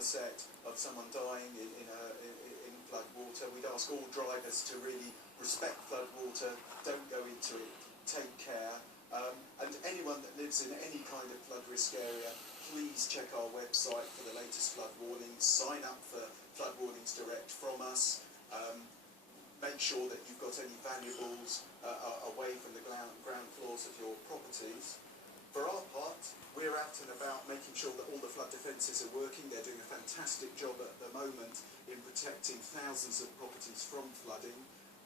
the set of someone dying in flood water. We'd ask all drivers to really respect flood water, don't go into it, take care. And anyone that lives in any kind of flood risk area, please check our website for the latest flood warnings, sign up for flood warnings direct from us, make sure that you've got any valuables away from the ground floors of your properties. For our part, we're out and about making sure that all the flood defences are working. They're doing a fantastic job at the moment in protecting thousands of properties from flooding.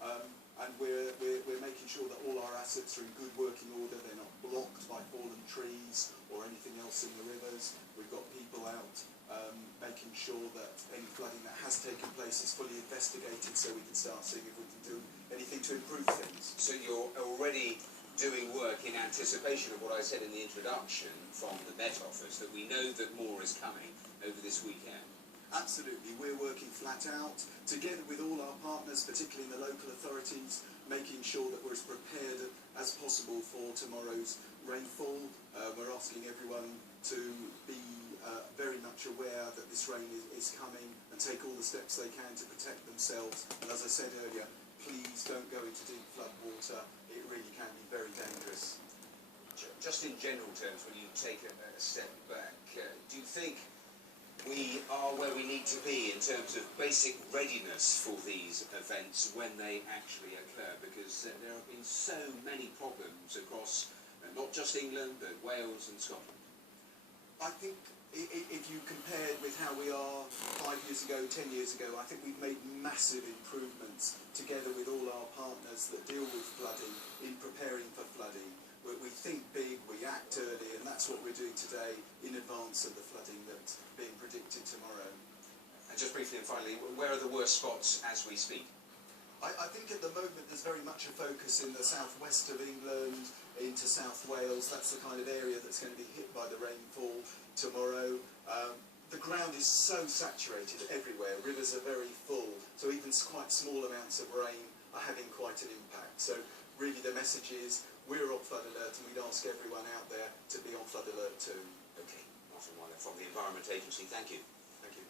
And we're making sure that all our assets are in good working order. They're not blocked by fallen trees or anything else in the rivers. We've got people out making sure that any flooding that has taken place is fully investigated, so we can start seeing if we can do anything to improve things. So you're already doing work in anticipation of what I said in the introduction from the Met Office, that we know that more is coming over this weekend. Absolutely, we're working flat out, together with all our partners, particularly in the local authorities, making sure that we're as prepared as possible for tomorrow's rainfall. We're asking everyone to be very much aware that this rain is coming and take all the steps they can to protect themselves. And as I said earlier, please don't go into deep flood water. It really can be very dangerous. Just in general terms, when you take a step back, do you think we are where we need to be in terms of basic readiness for these events when they actually occur? Because there have been so many problems across not just England, but Wales and Scotland. I think if you compared with how we are 5 years ago, 10 years ago, I think we've made massive improvements together with all our partners that deal with flooding in preparing for flooding. We think big, we act early, and that's what we're doing today in advance of the flooding that's being predicted tomorrow. And just briefly and finally, where are the worst spots as we speak? I think at the moment there's very much a focus in the southwest of England, into South Wales. That's the kind of area that's going to be hit by the rainfall tomorrow. The ground is so saturated everywhere, rivers are very full, so even quite small amounts of rain are having quite an impact. So really the message is we're on flood alert, and we'd ask everyone out there to be on flood alert too. Okay, Martin Wyler from the Environment Agency, thank you. Thank you.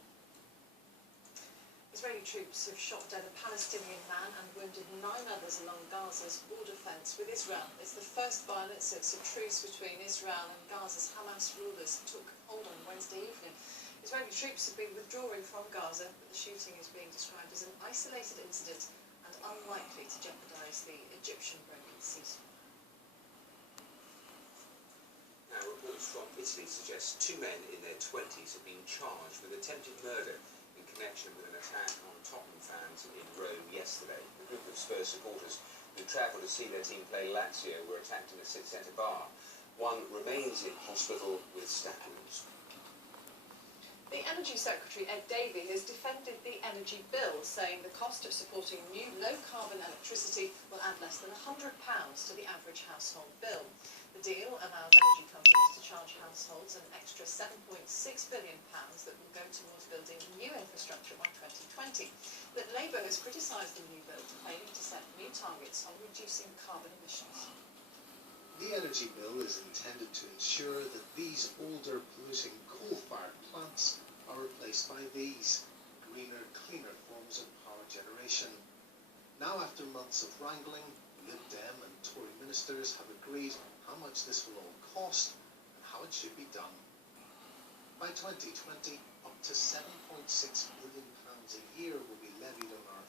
Israeli troops have shot dead a Palestinian man and wounded 9 others along Gaza's border fence with Israel. It's the first violence since a truce between Israel and Gaza's Hamas rulers took hold on Wednesday evening. Israeli troops have been withdrawing from Gaza, but the shooting is being described as an isolated incident and unlikely to jeopardise the Egyptian broken ceasefire. Now, reports from Italy suggest 2 men in their 20s have been charged with attempted murder in connection with an attack on Tottenham fans in Rome yesterday. A group of Spurs supporters who travelled to see their team play Lazio were attacked in a city centre bar. One remains in hospital with stab wounds. The Energy Secretary, Ed Davey, has defended the energy bill, saying the cost of supporting new low-carbon electricity will add less than £100 to the average household bill. The deal allows energy companies to charge households an extra £7.6 billion that will go towards building new infrastructure by 2020. But Labour has criticised the new bill, claiming to set new targets on reducing carbon emissions. The energy bill is intended to ensure that these older polluting coal-fired plants are replaced by these greener, cleaner forms of power generation. Now, after months of wrangling, Lib Dem and Tory ministers have agreed how much this will all cost and how it should be done. By 2020, up to £7.6 billion a year will be levied on our